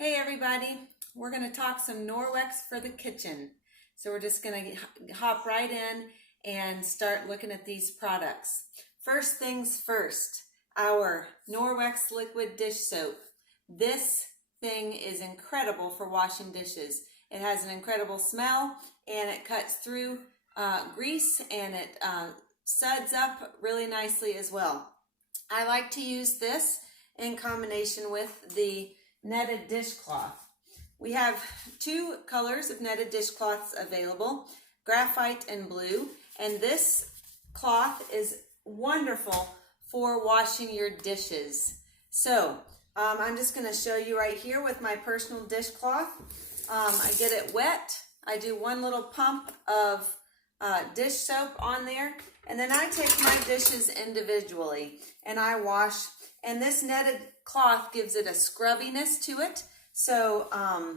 Hey everybody, we're going to talk some Norwex for the kitchen. So we're just going to hop right in and start looking at these products. First things first, our Norwex liquid dish soap. This thing is incredible for washing dishes. It has an incredible smell and it cuts through grease and it suds up really nicely as well. I like to use this in combination with the netted dishcloth. We have two colors of netted dishcloths available, graphite and blue, and this cloth is wonderful for washing your dishes. So I'm just going to show you right here with my personal dishcloth. I get it wet. I do one little pump of dish soap on there, and then I take my dishes individually and I wash. And this netted cloth gives it a scrubbiness to it, so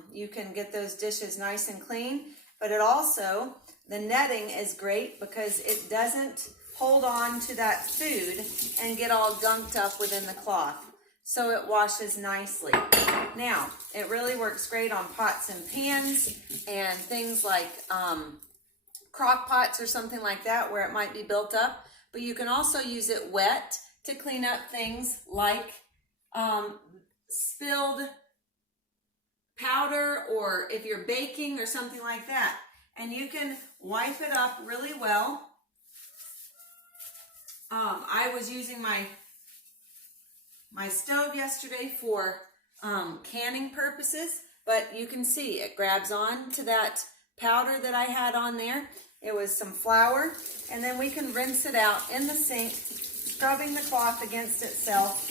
you can get those dishes nice and clean. But it also, the netting is great because it doesn't hold on to that food and get all gunked up within the cloth. So it washes nicely. Now, it really works great on pots and pans and things like crock pots or something like that where it might be built up. But you can also use it wet to clean up things like spilled powder, or if you're baking or something like that. And you can wipe it up really well. I was using my stove yesterday for canning purposes, but you can see it grabs on to that powder that I had on there. It was some flour, and then we can rinse it out in the sink, scrubbing the cloth against itself.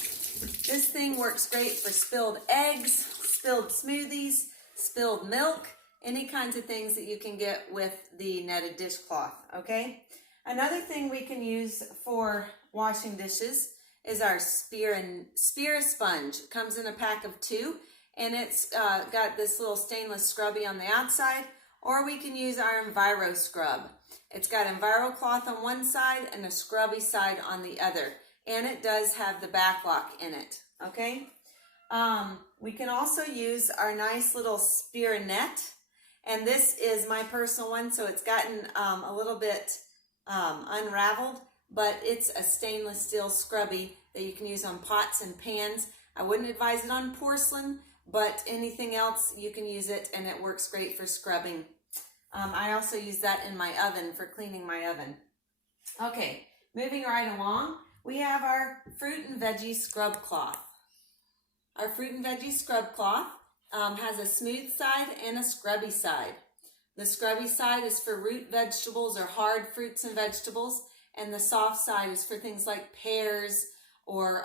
This thing works great for spilled eggs, spilled smoothies, spilled milk, any kinds of things that you can get with the netted dishcloth, okay? Another thing we can use for washing dishes is our spear sponge. It comes in a pack of 2, and it's got this little stainless scrubby on the outside, or we can use our Enviro scrub. It's got Enviro cloth on one side and a scrubby side on the other, and it does have the back lock in it, okay? We can also use our nice little spear net, and this is my personal one, so it's gotten a little bit unraveled, but it's a stainless steel scrubby that you can use on pots and pans. I wouldn't advise it on porcelain, but anything else you can use it, and it works great for scrubbing. I also use that in my oven for cleaning my oven. Okay, moving right along, we have our fruit and veggie scrub cloth. Our fruit and veggie scrub cloth has a smooth side and a scrubby side. The scrubby side is for root vegetables or hard fruits and vegetables, and the soft side is for things like pears or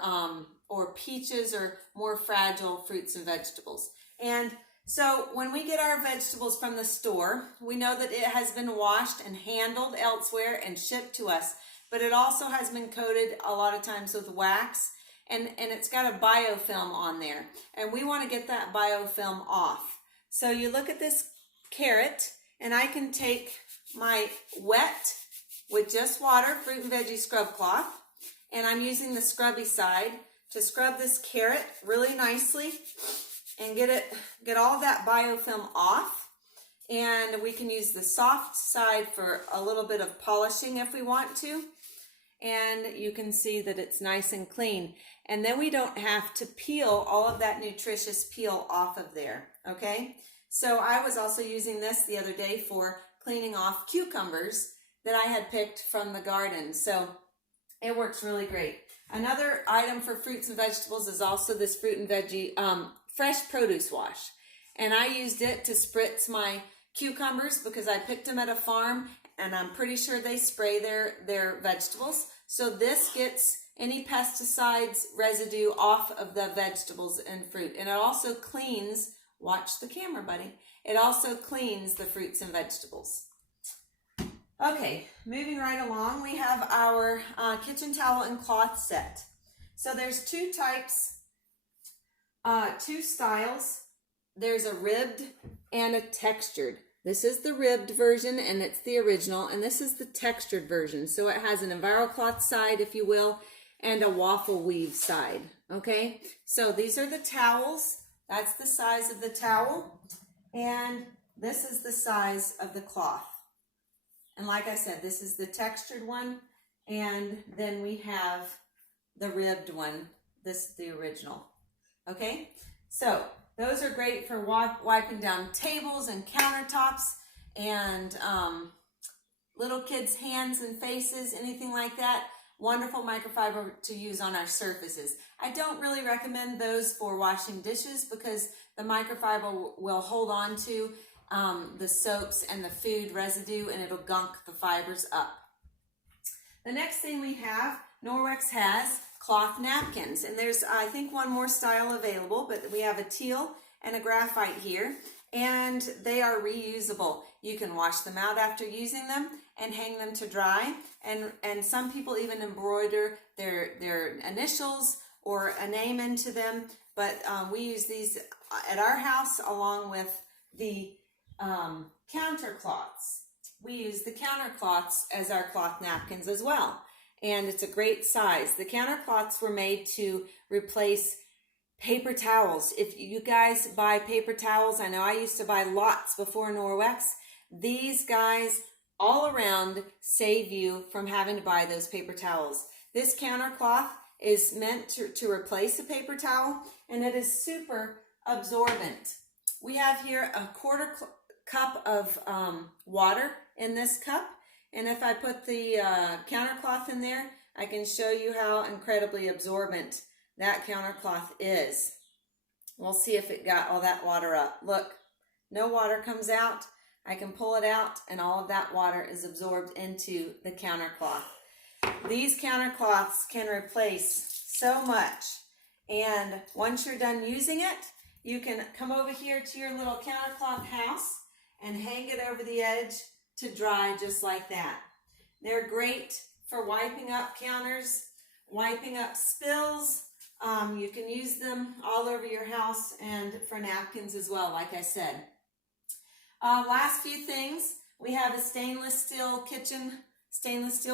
peaches or more fragile fruits and vegetables. And so when we get our vegetables from the store, we know that it has been washed and handled elsewhere and shipped to us, but it also has been coated a lot of times with wax, and it's got a biofilm on there, and we want to get that biofilm off. So you look at this carrot, and I can take my wet with just water fruit and veggie scrub cloth, and I'm using the scrubby side to scrub this carrot really nicely and get all of that biofilm off. And we can use the soft side for a little bit of polishing if we want to. And you can see that it's nice and clean. And then we don't have to peel all of that nutritious peel off of there, okay? So I was also using this the other day for cleaning off cucumbers that I had picked from the garden. So it works really great. Another item for fruits and vegetables is also this fruit and veggie fresh produce wash. And I used it to spritz my cucumbers because I picked them at a farm, and I'm pretty sure they spray their vegetables. So this gets any pesticides residue off of the vegetables and fruit. And it also cleans, watch the camera, buddy. It also cleans the fruits and vegetables. Okay, moving right along, we have our kitchen towel and cloth set. So there's 2 types, 2 styles. There's a ribbed and a textured. This is the ribbed version, and it's the original, and this is the textured version. So it has an Enviro cloth side, if you will, and a waffle weave side, okay? So these are the towels That's the size of the towel, and this is the size of the cloth. And like I said, this is the textured one, and then we have the ribbed one. This is the original. Okay, so those are great for wiping down tables and countertops and little kids' hands and faces, anything like that. Wonderful microfiber to use on our surfaces. I don't really recommend those for washing dishes because the microfiber will hold on to the soaps and the food residue, and it'll gunk the fibers up. The next thing we have, Norwex has cloth napkins, and there's I think one more style available, but we have a teal and a graphite here, and they are reusable. You can wash them out after using them and hang them to dry, and some people even embroider their initials or a name into them, but we use these at our house along with the counter cloths. We use the counter cloths as our cloth napkins as well, and it's a great size. The counter cloths were made to replace paper towels. If you guys buy paper towels, I know I used to buy lots before Norwex. These guys all around save you from having to buy those paper towels. This counter cloth is meant to replace a paper towel, and it is super absorbent. We have here a quarter cup of water in this cup, and if I put the counter cloth in there, I can show you how incredibly absorbent that counter cloth is. We'll see if it got all that water up. Look, no water comes out. I can pull it out, and all of that water is absorbed into the counter cloth. These counter cloths can replace so much, and once you're done using it, you can come over here to your little counter cloth house and hang it over the edge to dry just like that. They're great for wiping up counters, wiping up spills. You can use them all over your house and for napkins as well, like I said. Last few things, we have a stainless steel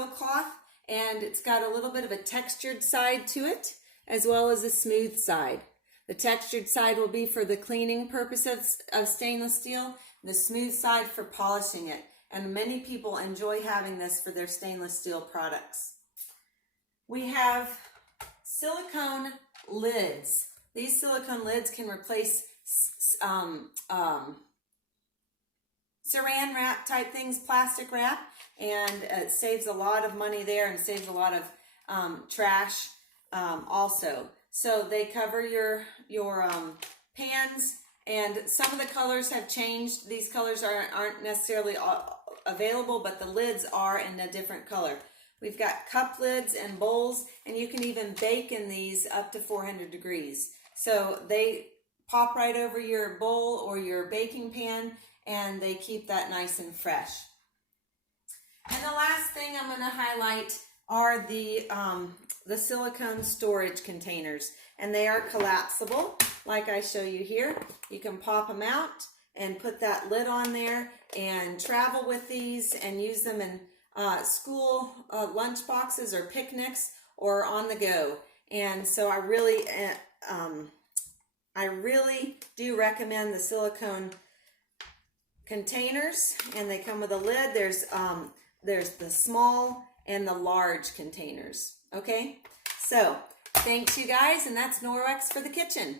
cloth, and it's got a little bit of a textured side to it as well as a smooth side. The textured side will be for the cleaning purposes of stainless steel, the smooth side for polishing it, and many people enjoy having this for their stainless steel products. We have silicone lids. These silicone lids can replace saran wrap type things, plastic wrap, and it saves a lot of money there and saves a lot of trash also. So they cover your pans, and some of the colors have changed. These colors aren't necessarily available, but the lids are in a different color. We've got cup lids and bowls, and you can even bake in these up to 400 degrees. So they pop right over your bowl or your baking pan, and they keep that nice and fresh. And the last thing I'm going to highlight are the silicone storage containers, and they are collapsible like I show you here. You can pop them out and put that lid on there and travel with these and use them in school lunch boxes or picnics or on the go. And so I really do recommend the silicone containers, and they come with a lid. There's the small and the large containers. Okay, so thanks you guys, and that's Norwex for the kitchen.